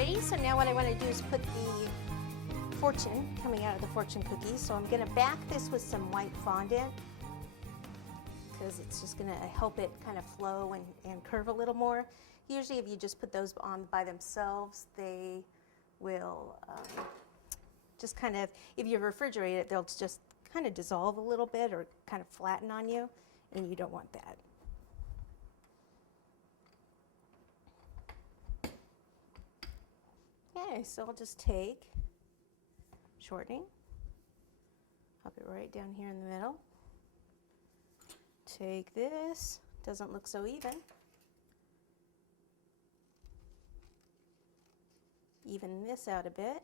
Alrighty, so now what I want to do is put the fortune coming out of the fortune cookie. So I'm going to back this with some white fondant because it's just going to help it kind of flow and curve a little more. Usually if you just put those on by themselves, they will just kind of, if you refrigerate it, they'll just kind of dissolve a little bit or kind of flatten on you, and you don't want that. Okay, so I'll just take shortening, pop it right down here in the middle. Take this, doesn't look so even this out a bit.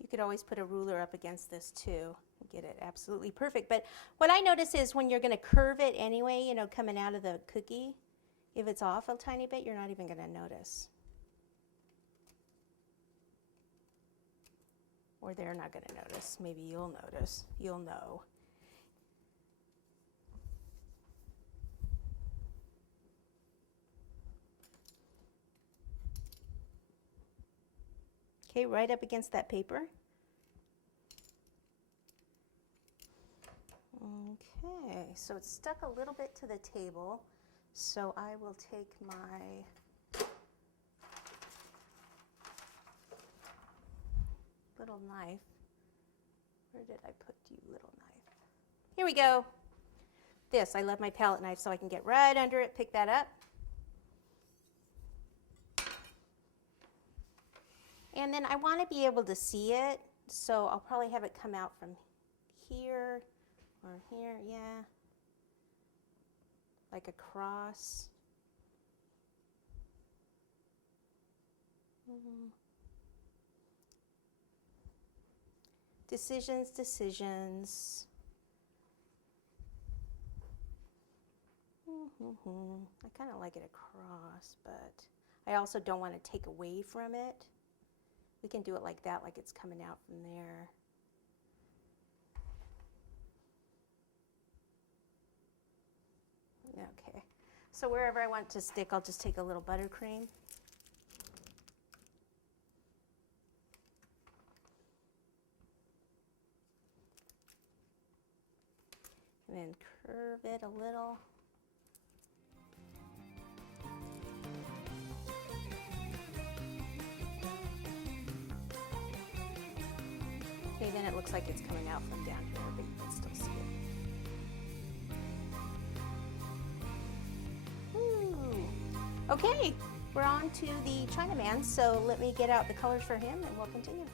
You could always put a ruler up against this too and get it absolutely perfect. But what I notice is when you're going to curve it anyway, you know, coming out of the cookie, if it's off a tiny bit, you're not even going to notice. Or they're not going to notice. Maybe you'll notice. You'll know. Okay, right up against that paper. Okay, so it's stuck a little bit to the table, so I will take my little knife. Where did I put you, little knife? Here we go. This, I love my palette knife, so I can get right under it, pick that up. And then I want to be able to see it, so I'll probably have it come out from here or here, yeah, like a cross. Decisions, decisions. I kind of like it across, but I also don't want to take away from it. We can do it like that, like it's coming out from there. Okay, so wherever I want to stick, I'll just take a little buttercream. And then curve it a little. Okay, then it looks like it's coming out from down here, but you can still see it. Ooh. Okay, we're on to the Chinaman, so let me get out the colors for him and we'll continue.